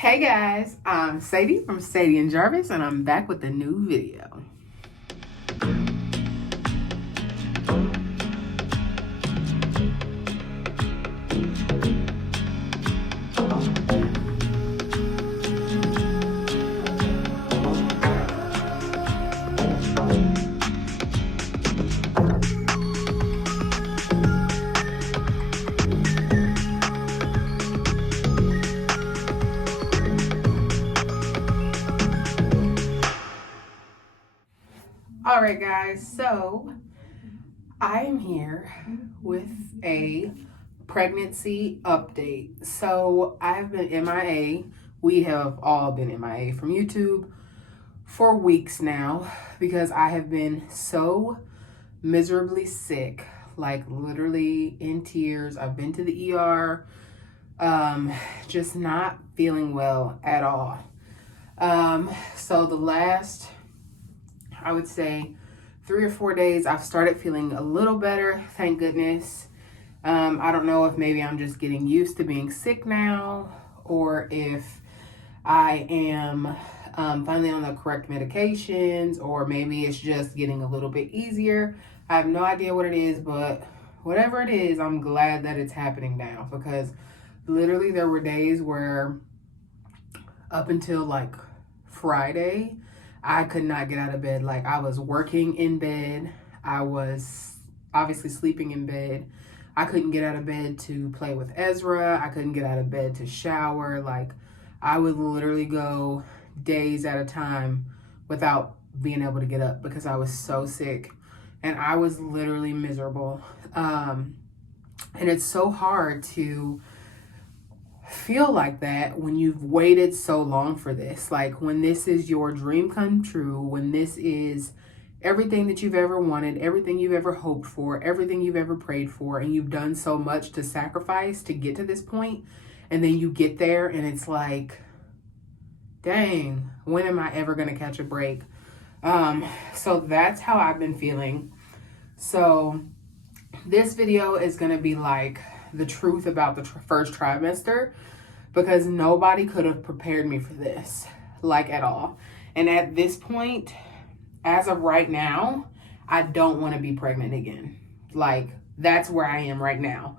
Hey guys, I'm Sadie from Sadie and Jarvis, and I'm back with a new video. All right, guys, so I am here with a pregnancy update. So I have been MIA. We have all been MIA from YouTube for weeks now because I have been so miserably sick, like literally in tears. I've been to the ER, just not feeling well at all. So the last, I would say 3 or 4 days, I've started feeling a little better, thank goodness. I don't know if maybe I'm just getting used to being sick now, or if I am finally on the correct medications, or maybe it's just getting a little bit easier. I have no idea what it is, but whatever it is, I'm glad that it's happening now, because literally there were days where up until like Friday, I could not get out of bed. Like, I was working in bed. I was obviously sleeping in bed. I couldn't get out of bed to play with Ezra. I couldn't get out of bed to shower. Like, I would literally go days at a time without being able to get up because I was so sick and I was literally miserable. And it's so hard to feel like that when you've waited so long for this. Like, when this is your dream come true, when this is everything that you've ever wanted, everything you've ever hoped for, everything you've ever prayed for, and you've done so much to sacrifice to get to this point, and then you get there and it's like, dang, when am I ever gonna catch a break? So that's how I've been feeling. So this video is gonna be like the truth about the first trimester, because nobody could have prepared me for this, like, at all. And at this point, as of right now, I don't want to be pregnant again. Like, that's where I am right now.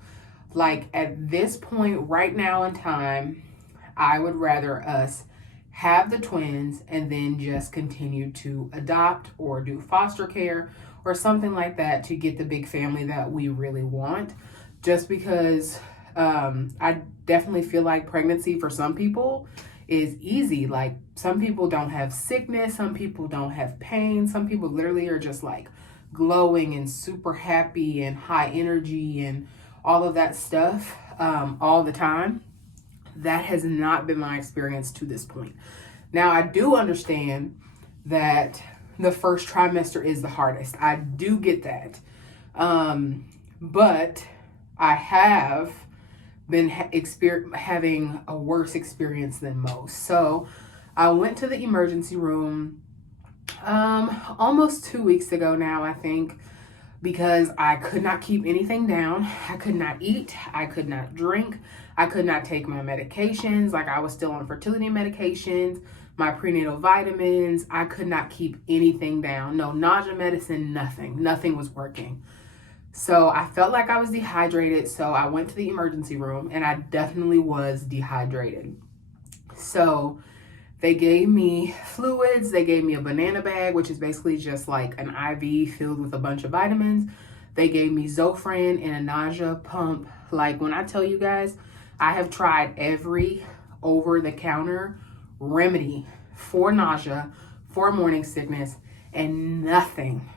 Like, at this point right now in time, I would rather us have the twins and then just continue to adopt or do foster care or something like that to get the big family that we really want. Just because I definitely feel like pregnancy for some people is easy. Like, some people don't have sickness, some people don't have pain, some people literally are just like glowing and super happy and high energy and all of that stuff all the time. That has not been my experience to this point. Now, I do understand that the first trimester is the hardest. I do get that. But I have been having a worse experience than most. So I went to the emergency room almost 2 weeks ago now, I think, because I could not keep anything down. I could not eat. I could not drink. I could not take my medications. Like, I was still on fertility medications, my prenatal vitamins. I could not keep anything down. No nausea medicine, nothing. Nothing was working. So I felt like I was dehydrated. So I went to the emergency room and I definitely was dehydrated. So they gave me fluids. They gave me a banana bag, which is basically just like an IV filled with a bunch of vitamins. They gave me Zofran and a nausea pump. Like, when I tell you guys, I have tried every over-the-counter remedy for nausea, for morning sickness, and nothing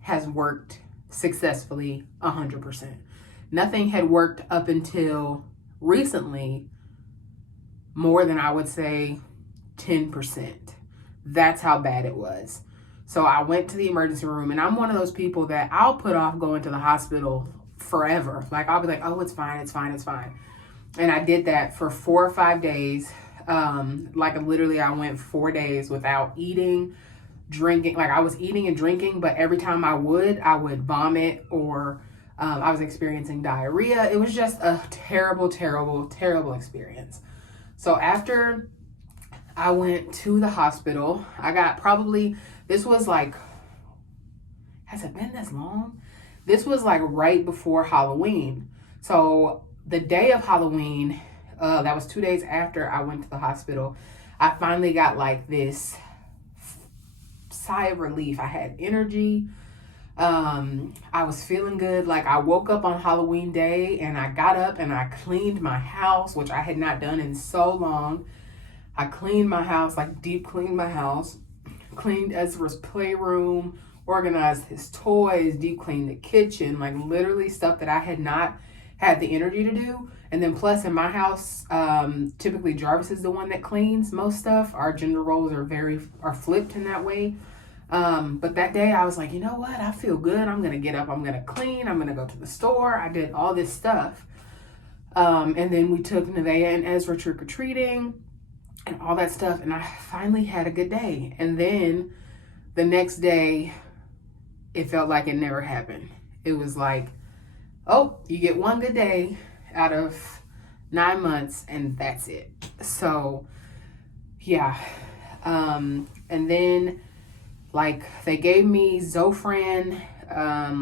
has worked successfully 100%. Nothing had worked up until recently more than, I would say, 10%. That's how bad it was. So I went to the emergency room, and I'm one of those people that I'll put off going to the hospital forever. Like, I'll be like, oh, it's fine. And I did that for 4 or 5 days. Like, literally I went 4 days without eating, drinking. Like, I was eating and drinking, but every time I would vomit or I was experiencing diarrhea. It was just a terrible, terrible, terrible experience. So after I went to the hospital, I got this was like, has it been this long? This was like right before Halloween. So the day of Halloween, that was 2 days after I went to the hospital, I finally got like this sigh of relief. I had energy. I was feeling good. Like, I woke up on Halloween day and I got up and I cleaned my house, which I had not done in so long. I cleaned my house, like deep cleaned my house, cleaned Ezra's playroom, organized his toys, deep cleaned the kitchen, like literally stuff that I had not had the energy to do. And then plus in my house, typically Jarvis is the one that cleans most stuff. Our gender roles are flipped in that way. But that day I was like, you know what? I feel good. I'm going to get up. I'm going to clean. I'm going to go to the store. I did all this stuff. And then we took Nevaeh and Ezra trick-or-treating and all that stuff. And I finally had a good day. And then the next day, it felt like it never happened. It was like, oh, you get one good day out of 9 months and that's it. So yeah. And then like they gave me Zofran,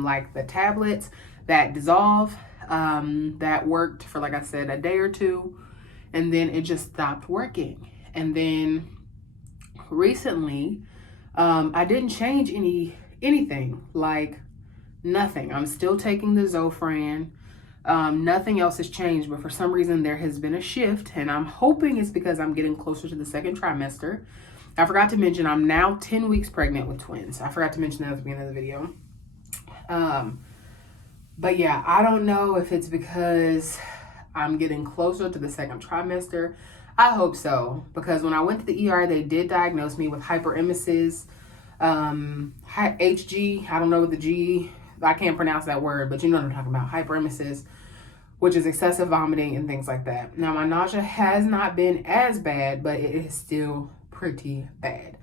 like the tablets that dissolve, that worked for, like I said, a day or two, and then it just stopped working. And then recently, I didn't change anything, like nothing. I'm still taking the Zofran. Nothing else has changed, but for some reason there has been a shift, and I'm hoping it's because I'm getting closer to the second trimester. I forgot to mention I'm now 10 weeks pregnant with twins. I forgot to mention that at the beginning of the video. But yeah, I don't know if it's because I'm getting closer to the second trimester. I hope so, because when I went to the ER, they did diagnose me with hyperemesis, HG. I don't know what the G, I can't pronounce that word, but you know what I'm talking about, hyperemesis, which is excessive vomiting and things like that. Now, my nausea has not been as bad, but it is still pretty bad.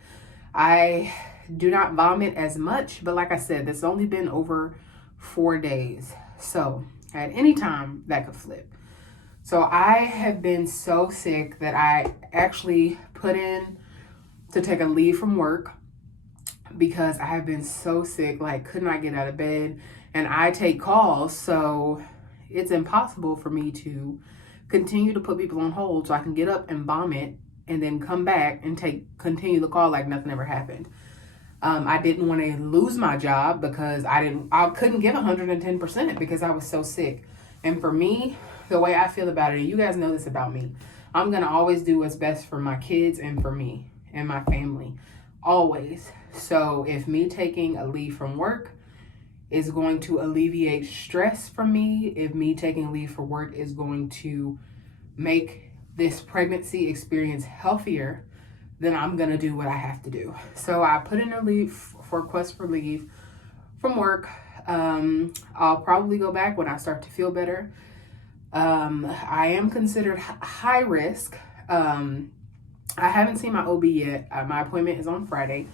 I do not vomit as much, but like I said, this has only been over 4 days. So at any time that could flip. So I have been so sick that I actually put in to take a leave from work because I have been so sick, like could not get out of bed, and I take calls, so it's impossible for me to continue to put people on hold so I can get up and vomit and then come back and continue the call like nothing ever happened. I didn't want to lose my job because I couldn't give 110% because I was so sick. And for me, the way I feel about it, and you guys know this about me, I'm going to always do what's best for my kids and for me and my family. Always. So if me taking a leave from work is going to alleviate stress from me, if me taking a leave for work is going to make this pregnancy experience healthier, then I'm going to do what I have to do. So I put in a leave for request for leave from work. I'll probably go back when I start to feel better. I am considered high risk. I haven't seen my OB yet. My appointment is on Friday,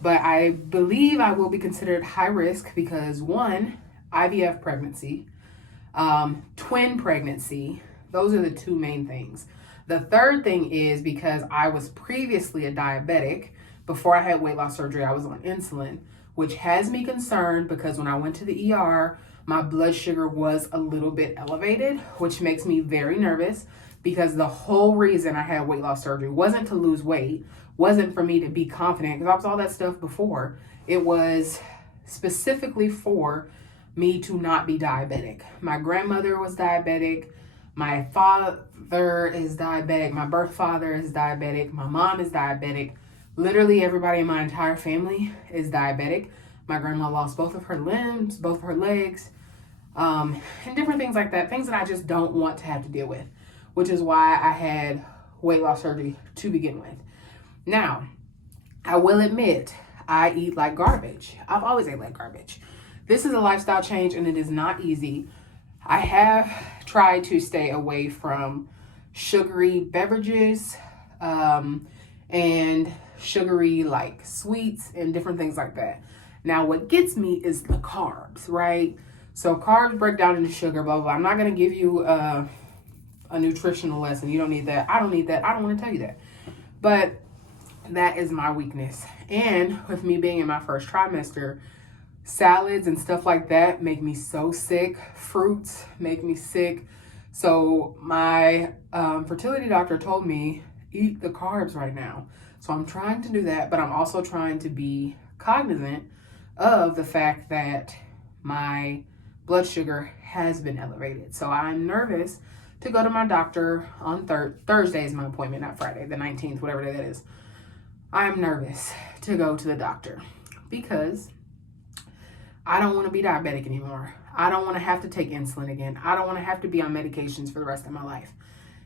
but I believe I will be considered high risk because 1, IVF pregnancy, twin pregnancy. Those are the 2 main things. The third thing is because I was previously a diabetic. Before I had weight loss surgery, I was on insulin, which has me concerned because when I went to the ER, my blood sugar was a little bit elevated, which makes me very nervous because the whole reason I had weight loss surgery wasn't to lose weight, wasn't for me to be confident, because I was all that stuff before. It was specifically for me to not be diabetic. My grandmother was diabetic. My father is diabetic. My birth father is diabetic. My mom is diabetic. Literally everybody in my entire family is diabetic. My grandma lost both of her limbs, both of her legs, and different things like that. Things that I just don't want to have to deal with, which is why I had weight loss surgery to begin with. Now, I will admit, I eat like garbage. I've always ate like garbage. This is a lifestyle change and it is not easy. I have tried to stay away from sugary beverages, and sugary like sweets and different things like that. Now, what gets me is the carbs, right? So carbs break down into sugar, blah, blah, blah. I'm not going to give you a nutritional lesson. You don't need that. I don't need that. I don't want to tell you that. But that is my weakness. And with me being in my first trimester, salads and stuff like that make me so sick. Fruits make me sick. So my fertility doctor told me, eat the carbs right now. So I'm trying to do that, but I'm also trying to be cognizant of the fact that my blood sugar has been elevated. So I'm nervous to go to my doctor on Thursday is my appointment, not Friday, the 19th, whatever that is. I'm nervous to go to the doctor because I don't want to be diabetic anymore. I don't want to have to take insulin again. I don't want to have to be on medications for the rest of my life.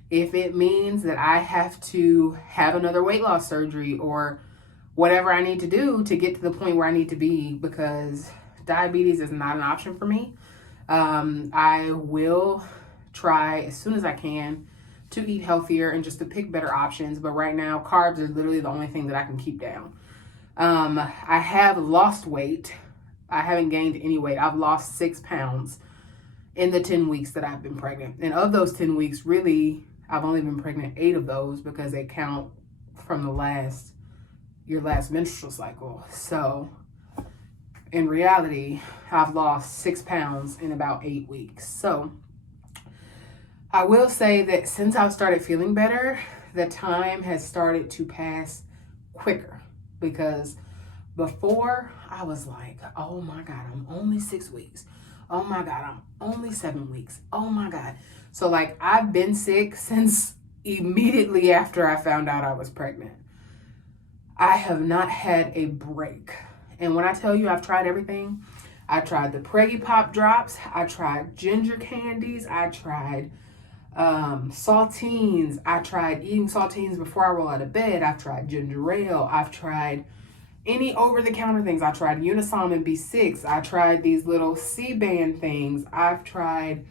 If it means that I have to have another weight loss surgery or whatever I need to do to get to the point where I need to be, because diabetes is not an option for me, I will try as soon as I can to eat healthier and just to pick better options. But right now, carbs are literally the only thing that I can keep down. I have lost weight. I haven't gained any weight. I've lost 6 pounds in the 10 weeks that I've been pregnant. And of those 10 weeks, really, I've only been pregnant 8 of those because they count from your last menstrual cycle. So in reality, I've lost 6 pounds in about 8 weeks. So I will say that since I've started feeling better, the time has started to pass quicker, because before I was like, oh my God, I'm only 6 weeks. Oh my God, I'm only 7 weeks. Oh my God. So like I've been sick since immediately after I found out I was pregnant. I have not had a break. And when I tell you I've tried everything, I tried the Preggy Pop drops. I tried ginger candies. I tried saltines. I tried eating saltines before I roll out of bed. I've tried ginger ale. I've tried any over-the-counter things. I tried Unisom and B6. I tried these little C-band things. I've tried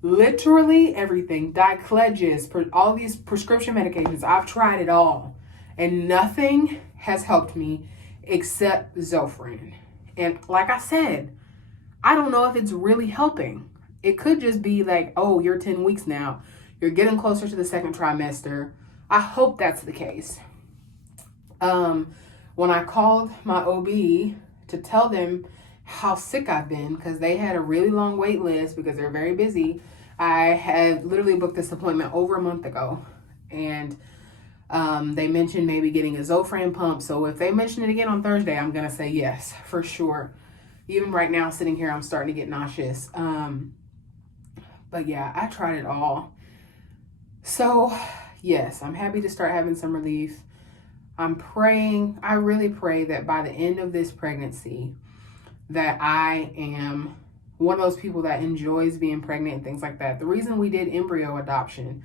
literally everything. Diclegis, all these prescription medications. I've tried it all. And nothing has helped me except Zofran. And like I said, I don't know if it's really helping. It could just be like, oh, you're 10 weeks now. You're getting closer to the second trimester. I hope that's the case. When I called my OB to tell them how sick I've been, because they had a really long wait list because they're very busy, I had literally booked this appointment over a month ago. And they mentioned maybe getting a Zofran pump. So if they mention it again on Thursday, I'm going to say yes, for sure. Even right now, sitting here, I'm starting to get nauseous. But yeah, I tried it all. So yes, I'm happy to start having some relief. I'm praying, I really pray that by the end of this pregnancy, that I am one of those people that enjoys being pregnant and things like that. The reason we did embryo adoption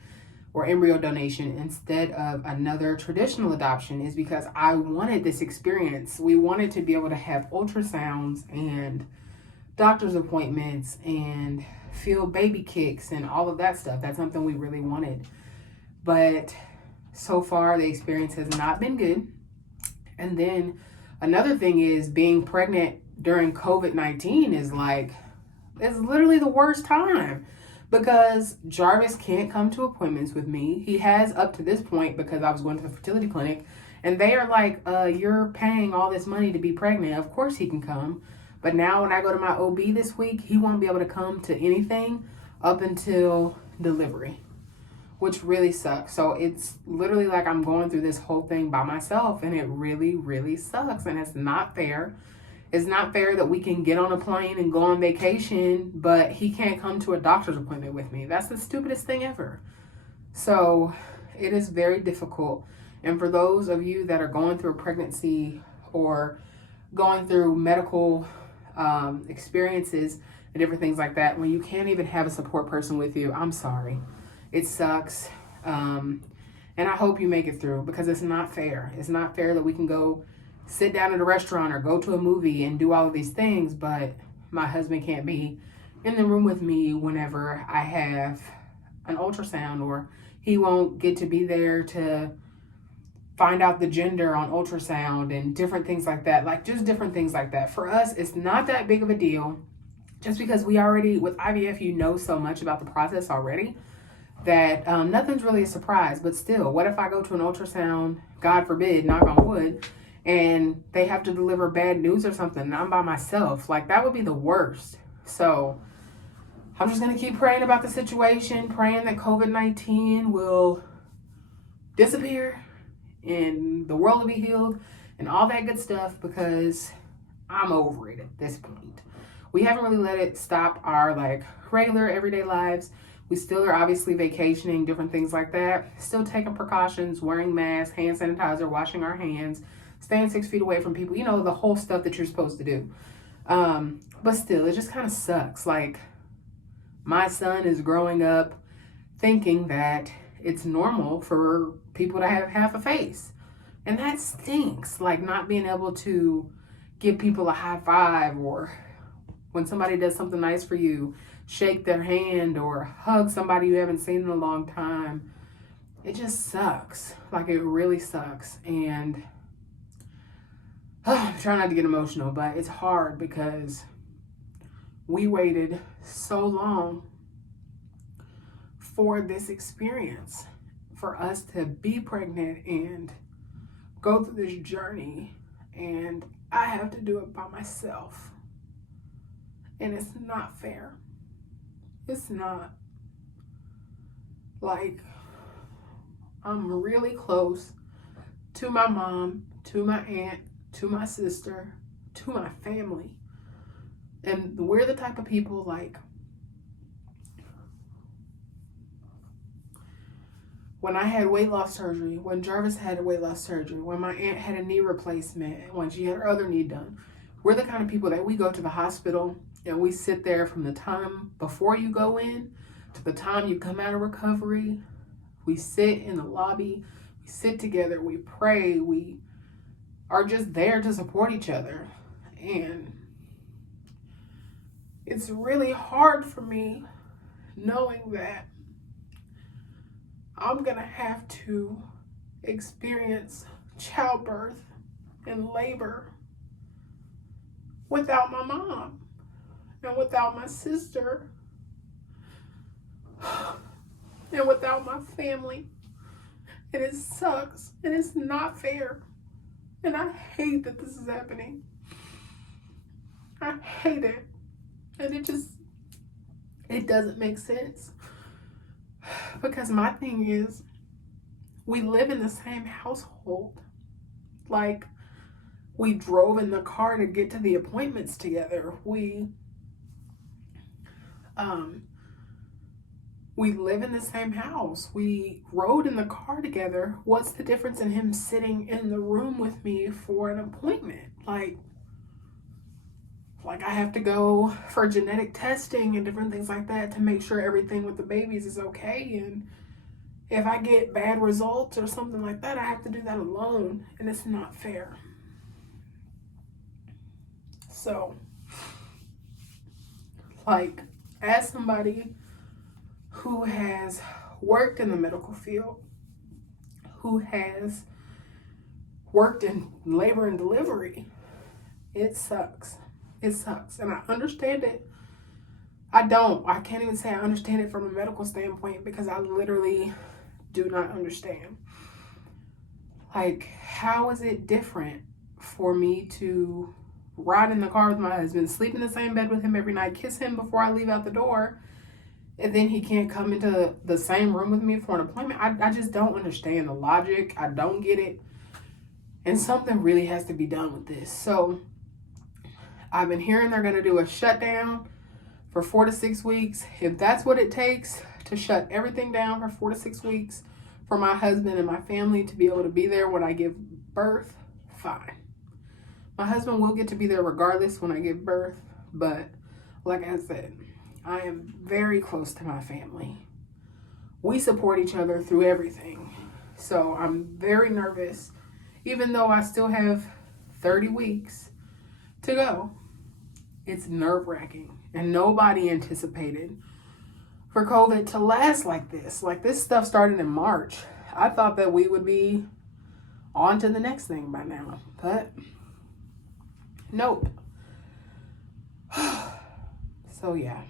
or embryo donation instead of another traditional adoption is because I wanted this experience. We wanted to be able to have ultrasounds and doctor's appointments and feel baby kicks and all of that stuff. That's something we really wanted. But so far, the experience has not been good. And then another thing is being pregnant during COVID-19 is like, it's literally the worst time, because Jarvis can't come to appointments with me. He has up to this point because I was going to the fertility clinic, and they are like, you're paying all this money to be pregnant. Of course he can come. But now when I go to my OB this week, he won't be able to come to anything up until delivery, which really sucks. So it's literally like I'm going through this whole thing by myself, and it really, really sucks. And it's not fair. It's not fair that we can get on a plane and go on vacation, but he can't come to a doctor's appointment with me. That's the stupidest thing ever. So it is very difficult. And for those of you that are going through a pregnancy or going through medical experiences and different things like that, when you can't even have a support person with you, I'm sorry. It sucks. And I hope you make it through, because it's not fair. It's not fair that we can go sit down at a restaurant or go to a movie and do all of these things, but my husband can't be in the room with me whenever I have an ultrasound, or he won't get to be there to find out the gender on ultrasound and different things like that. Like just different things like that. For us, it's not that big of a deal. Just because we already, with IVF, you know so much about the process already that nothing's really a surprise. But still, what if I go to an ultrasound, God forbid, knock on wood, and they have to deliver bad news or something, and I'm by myself? Like, that would be the worst. So I'm just going to keep praying about the situation, praying that COVID-19 will disappear and the world will be healed and all that good stuff, because I'm over it at this point. We haven't really let it stop our like regular everyday lives. We still are obviously vacationing, different things like that. Still taking precautions, wearing masks, hand sanitizer, washing our hands, staying 6 feet away from people, you know, the whole stuff that you're supposed to do. But still, it just kind of sucks. Like, my son is growing up thinking that it's normal for people to have half a face. And that stinks. Like, not being able to give people a high five, or when somebody does something nice for you, shake their hand or hug somebody you haven't seen in a long time. It just sucks. Like, it really sucks. And I'm trying not to get emotional, but it's hard because we waited so long for this experience, for us to be pregnant and go through this journey, and I have to do it by myself. And it's not fair. It's not. Like, I'm really close to my mom, to my aunt, to my sister, to my family. And we're the type of people, like, when I had weight loss surgery, when Jarvis had a weight loss surgery, when my aunt had a knee replacement, when she had her other knee done, we're the kind of people that we go to the hospital and we sit there from the time before you go in to the time you come out of recovery. We sit in the lobby, we sit together, we pray, we are just there to support each other. And it's really hard for me knowing that I'm gonna have to experience childbirth and labor without my mom and without my sister and without my family. And it sucks, and it's not fair. And I hate that this is happening. I hate it. And it doesn't make sense. Because my thing is, we live in the same household. Like, we drove in the car to get to the appointments together. We live in the same house. We rode in the car together. What's the difference in him sitting in the room with me for an appointment? Like I have to go for genetic testing and different things like that to make sure everything with the babies is okay. And if I get bad results or something like that, I have to do that alone. And it's not fair. So, like, as somebody who has worked in the medical field, who has worked in labor and delivery, it sucks. It sucks. And I understand it. I can't even say I understand it from a medical standpoint, because I literally do not understand. Like, how is it different for me to ride in the car with my husband, sleep in the same bed with him every night, kiss him before I leave out the door, and then he can't come into the same room with me for an appointment? I just don't understand the logic. I don't get it. And something really has to be done with this. So I've been hearing they're going to do a shutdown for 4 to 6 weeks. If that's what it takes to shut everything down for 4 to 6 weeks for my husband and my family to be able to be there when I give birth, fine. My husband will get to be there regardless when I give birth. But like I said, I am very close to my family. We support each other through everything. So I'm very nervous, even though I still have 30 weeks to go. It's nerve-wracking, and nobody anticipated for COVID to last like this. Like, this stuff started in March. I thought that we would be on to the next thing by now, but nope. So yeah.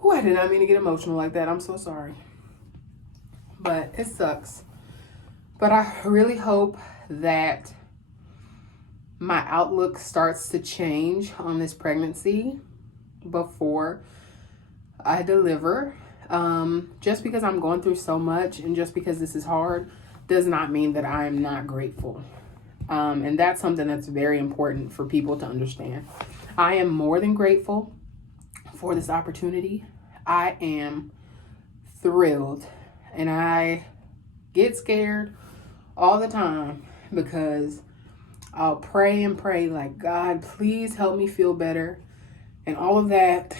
Whew, I did not mean to get emotional like that. I'm so sorry. But it sucks. But I really hope that my outlook starts to change on this pregnancy before I deliver. Just because I'm going through so much and just because this is hard does not mean that I am not grateful. And that's something that's very important for people to understand. I am more than grateful for this opportunity. I am thrilled, and I get scared all the time because I'll pray and pray like, God, please help me feel better and all of that.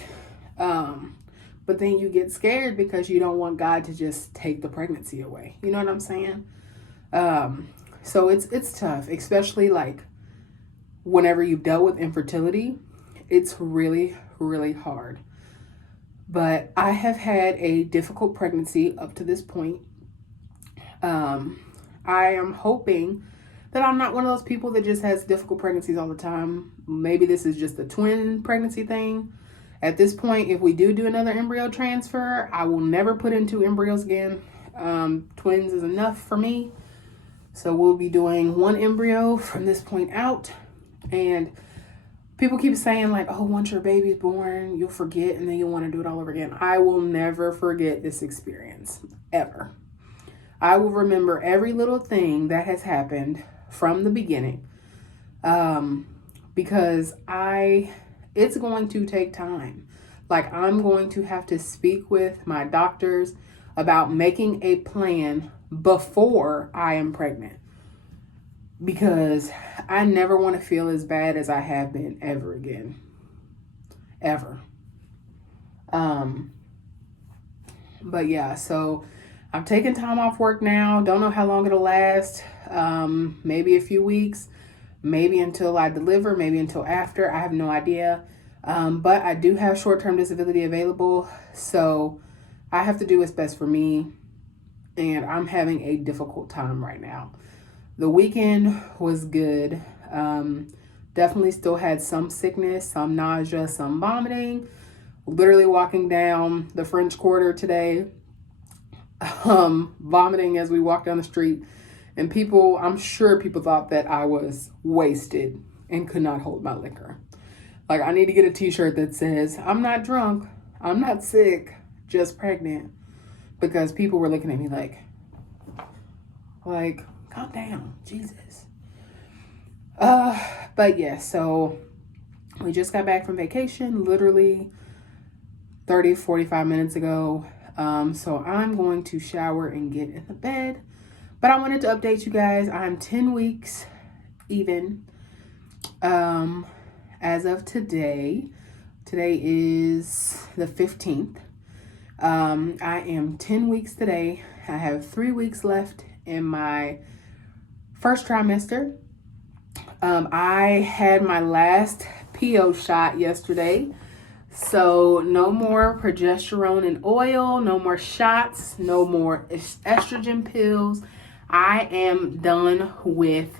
But then you get scared because you don't want God to just take the pregnancy away. You know what I'm saying? So it's tough, especially like whenever you've dealt with infertility. It's really, really hard. But I have had a difficult pregnancy up to this point. I am hoping that I'm not one of those people that just has difficult pregnancies all the time. Maybe this is just a twin pregnancy thing. At this point, if we do another embryo transfer, I will never put in 2 embryos again. Twins is enough for me. So we'll be doing 1 embryo from this point out. And people keep saying like, oh, once your baby's born, you'll forget and then you'll want to do it all over again. I will never forget this experience, ever. I will remember every little thing that has happened from the beginning. Because it's going to take time. Like, I'm going to have to speak with my doctors about making a plan before I am pregnant. Because I never want to feel as bad as I have been ever again. Ever. But yeah, so I'm taking time off work now. Don't know how long it'll last. Maybe a few weeks. Maybe until I deliver. Maybe until after. I have no idea. But I do have short-term disability available. So I have to do what's best for me. And I'm having a difficult time right now. The weekend was good. Definitely still had some sickness, some nausea, some vomiting. Literally walking down the French Quarter today. Vomiting as we walked down the street. And I'm sure people thought that I was wasted and could not hold my liquor. Like, I need to get a t-shirt that says, I'm not drunk, I'm not sick, just pregnant. Because people were looking at me like, calm down, Jesus. But yeah, so we just got back from vacation, literally 30, 45 minutes ago. So I'm going to shower and get in the bed. But I wanted to update you guys. I'm 10 weeks even. As of today is the 15th. I am 10 weeks today. I have 3 weeks left in my first trimester. I had my last PO shot yesterday. So no more progesterone and oil, no more shots, no more estrogen pills. I am done with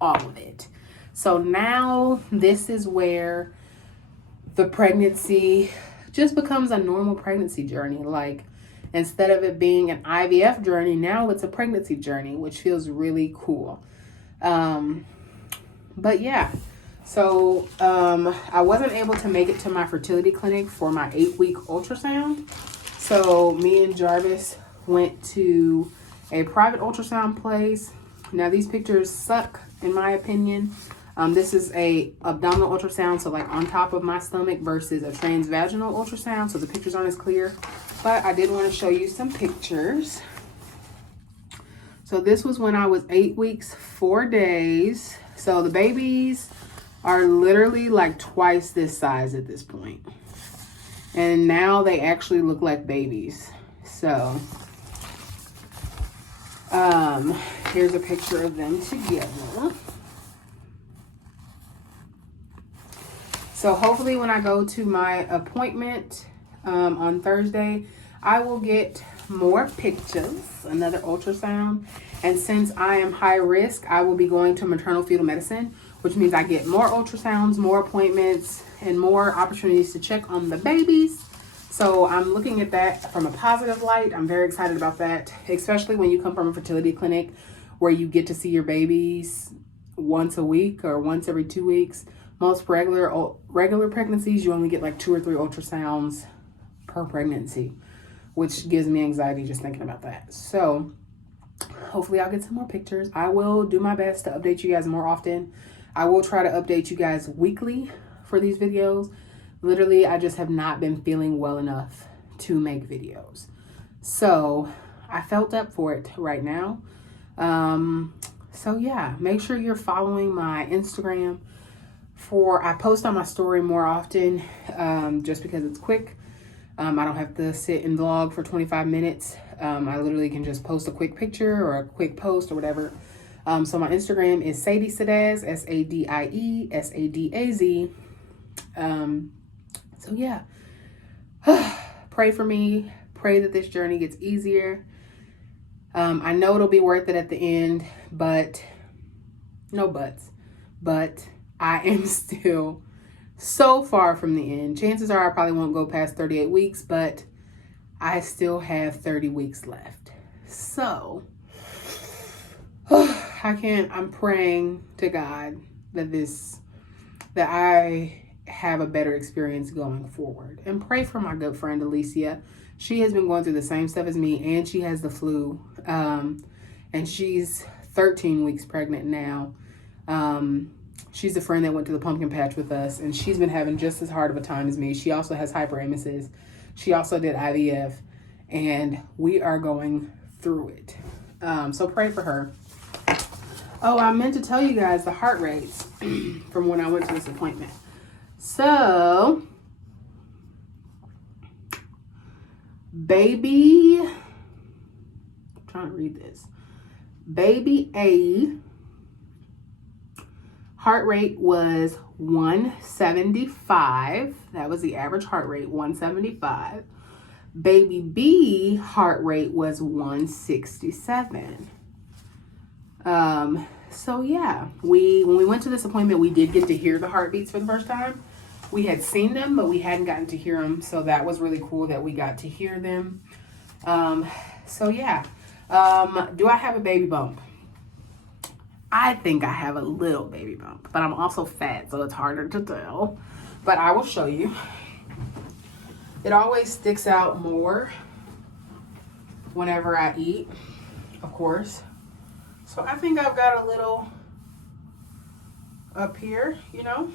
all of it. So now this is where the pregnancy just becomes a normal pregnancy journey. Like, instead of it being an IVF journey, now it's a pregnancy journey, which feels really cool. But yeah, so I wasn't able to make it to my fertility clinic for my 8-week ultrasound. So me and Jarvis went to a private ultrasound place. Now these pictures suck in my opinion. This is a abdominal ultrasound, so like on top of my stomach, versus a transvaginal ultrasound, so the pictures aren't as clear. But I did want to show you some pictures. So this was when I was 8 weeks, 4 days. So the babies are literally like twice this size at this point. And now they actually look like babies. So here's a picture of them together. So hopefully when I go to my appointment on Thursday, I will get more pictures, another ultrasound. And since I am high risk, I will be going to maternal fetal medicine, which means I get more ultrasounds, more appointments, and more opportunities to check on the babies. So I'm looking at that from a positive light. I'm very excited about that, especially when you come from a fertility clinic where you get to see your babies once a week or once every 2 weeks. Most regular pregnancies, you only get like 2 or 3 ultrasounds per pregnancy, which gives me anxiety just thinking about that. So hopefully I'll get some more pictures. I will do my best to update you guys more often. I will try to update you guys weekly for these videos. Literally, I just have not been feeling well enough to make videos. So I felt up for it right now. So yeah, make sure you're following my Instagram. I post on my story more often, just because it's quick. I don't have to sit and vlog for 25 minutes. I literally can just post a quick picture or a quick post or whatever. So my Instagram is Sadie Sadaz, SADIE SADAZ. So yeah, pray for me. Pray that this journey gets easier. I know it'll be worth it at the end, but no buts. But I am still so far from the end. Chances are I probably won't go past 38 weeks, but I still have 30 weeks left. So I'm praying to God that I have a better experience going forward. And pray for my good friend Alicia. She has been going through the same stuff as me, and she has the flu. And she's 13 weeks pregnant now. She's a friend that went to the pumpkin patch with us, and she's been having just as hard of a time as me. She also has hyperemesis. She also did IVF, and we are going through it. So pray for her. Oh, I meant to tell you guys the heart rates from when I went to this appointment. So, baby, I'm trying to read this. Baby A heart rate was 175. That was the average heart rate, 175. Baby B heart rate was 167. So yeah, when we went to this appointment, we did get to hear the heartbeats for the first time. We had seen them, but we hadn't gotten to hear them. So that was really cool that we got to hear them. So yeah, do I have a baby bump? I think I have a little baby bump, but I'm also fat, so it's harder to tell. But I will show you. It always sticks out more whenever I eat, of course. So I think I've got a little up here, you know.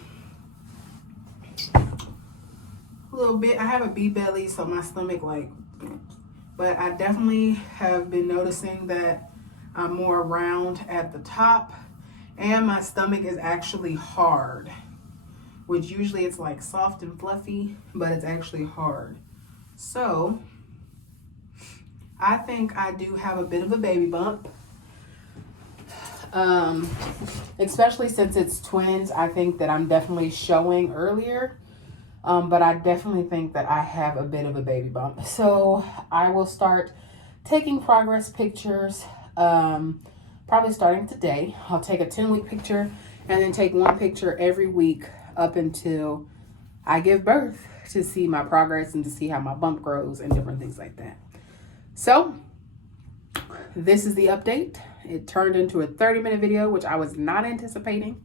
A little bit. I have a B belly, so my stomach but I definitely have been noticing that I'm more round at the top, and my stomach is actually hard, which usually it's like soft and fluffy, but it's actually hard. So I think I do have a bit of a baby bump. Especially since it's twins, I think that I'm definitely showing earlier. But I definitely think that I have a bit of a baby bump. So I will start taking progress pictures, probably starting today. I'll take a 10-week picture and then take one picture every week up until I give birth to see my progress and to see how my bump grows and different things like that. So this is the update. It turned into a 30-minute video, which I was not anticipating.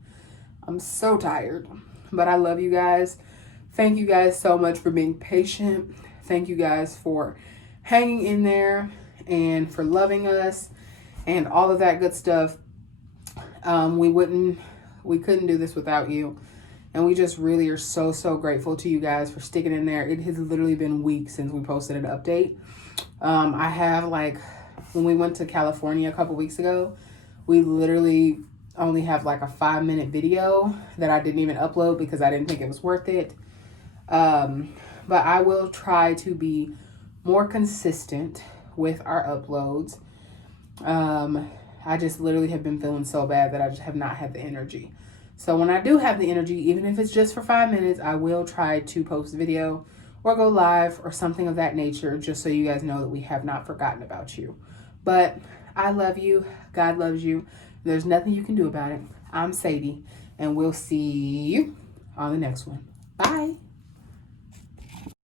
I'm so tired, but I love you guys. Thank you guys so much for being patient. Thank you guys for hanging in there and for loving us and all of that good stuff. We couldn't do this without you. And we just really are so, so grateful to you guys for sticking in there. It has literally been weeks since we posted an update. I have when we went to California a couple weeks ago, we literally only have a 5-minute video that I didn't even upload because I didn't think it was worth it. But I will try to be more consistent with our uploads. I just literally have been feeling so bad that I just have not had the energy. So when I do have the energy, even if it's just for 5 minutes, I will try to post a video or go live or something of that nature, just so you guys know that we have not forgotten about you. But I love you. God loves you. There's nothing you can do about it. I'm Sadie, and we'll see you on the next one. Bye.